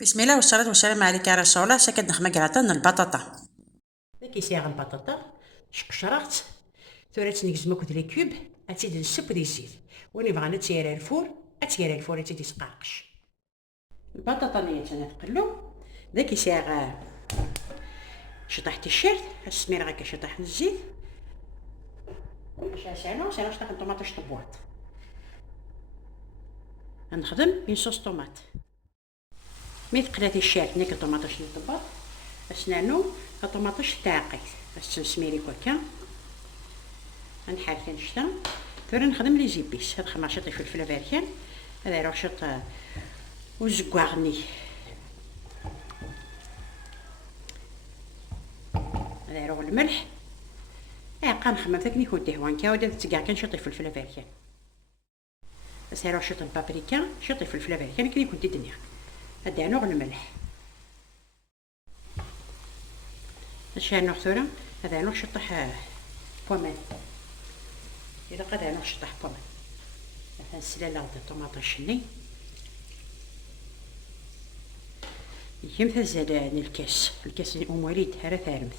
بسم الله والصلاة والسلام عليك يا رسول الله. سكت نخمة قرعتان البطاطا. كي ساغ البطاطا شقشرات ثورة تنقزمو كود لي كوب اتيد نسب دي الزيت وني بغانا تيرا الفور اتيرا الفور اتيد يسقعقش البطاطا نية تانا تقلو ذاك يساغ شطح تيشيرت السمير غاكا شطح الزيت سانو شطح الطوماطوش طبواط غنخدم اون صوص طوماط مي تقلا تيشيرت نيك الطوماطوش طبواط اسنانو الطوماطوش تاعقيت السميري كوكا نحرك نشتا ثورة نخدم لي زيبيس. هاد خمر شطي فلفل باركان هذا يروح شط وزكواغني هذا يروح الملح قا نخمم ثاك نيكون دهوان كاودا تقع كنشطي فلفل باركان بس يروح شط البابريكا شطي فلفل باركان كي يكون الدنيا هدا نوع الملح هادشي نوع ثورة هذا نوع شطح بومان إلا قد نوع شطح بومان مثلا السلالة غدا الطوماطة الشني يمثل زادان الكاس أم وليد هذا ثارمث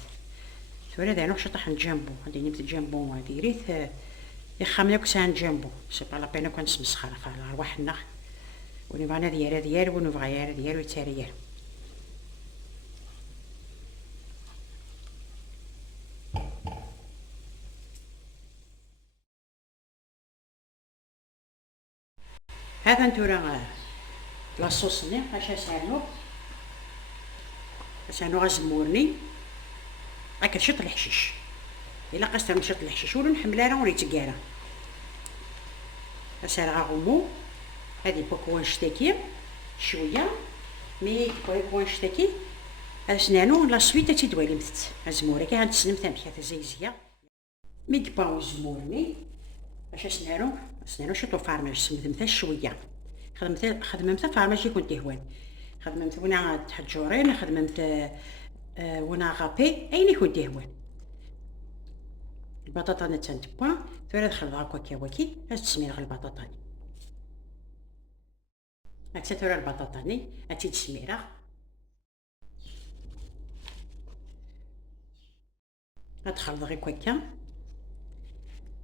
ثورة ذا نوع شطح نجنبو غادي نمثل جنبو هادي ريث يخمنا كسان جنبو سي با لا بينا كون نسمسخر على رواحنا ونبغى ديال ونبغى يار ديال ويتاريال هذا نتورا لاصوص ني اش سانو غزمورني هاكا نشط الحشيش الا قصت نشط الحشيش ولا نحملها راه وليت كاره اسال غومو هادي بوكو نشتكي شويه مي بوكو نشتكي اسنانو لا سويت تيدوالي مثت زموره كي غنتسلم تمحيه زيزيه مي كباو زمورني باش اسنانو شطو فارماج سمثمثا شويه خدمت فارماج يكون دهوان خدمت وانا تحجورين خدمت وانا غابي اين يكون دهوان البطاطا نتنتبا ثورة دخل غاكوا كاوكي هاز تسمير غ البطاطا هاكسا ثورة البطاطا ني هاتي تسميرة غتخلط غي كوكا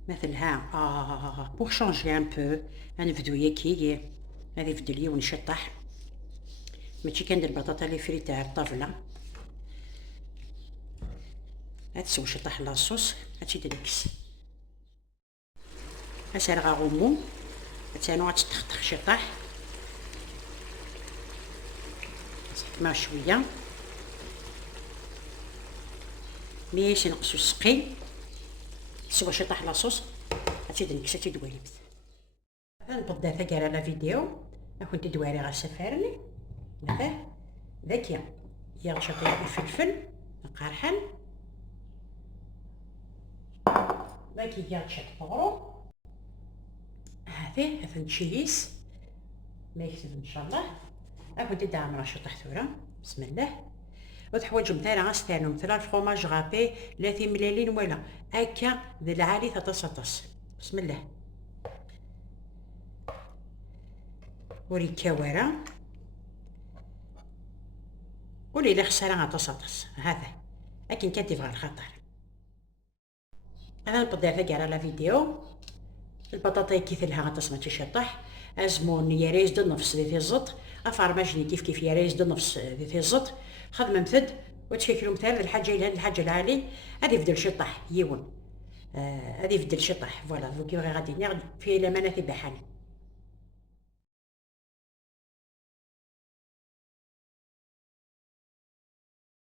مثلها بوغ شونجي ان بو غنفدو ياكي هادي فدلي ونشطح ماشي كندير البطاطا لي فريت تاع الطابله هتسوي شطح لاصوص هاتشي دنكس هسرغا غومو هتانو غتطخطخ شطح مع شويه ماشي نقصو السقي سوا شطح لاصوص هاتشي دنكس هاتشي دواليبت نبدا ثقال على فيديو كنت دواري غا سفارني ذاك يا شطي الفلفل القرحان ذاك يا شط بغرو هذه تشيليس ما يكتب ان شاء الله كنت داعم راه شطح ثوره بسم الله وتحوايج مثلا غاستانو مثلا الفرomاج غابي لا ملالين ولا هكا ذا العالي تطاس بسم الله وري كوارا قولي لي خساره غطاس هذا لكن كنت تبغى الخطر انا نبدا ثقال على فيديو البطاطا كيفلها غطاس ماشي شطح ازمون يا ريز د نفس دي الزط افرماجني كيف يا ريز د نفس دي الزط خدمه مثد وتشكلوا مثال الحاجه العالي هذه بدل شطح يون هذه بدل شطح فوالا كي غادي في الامانه تبعها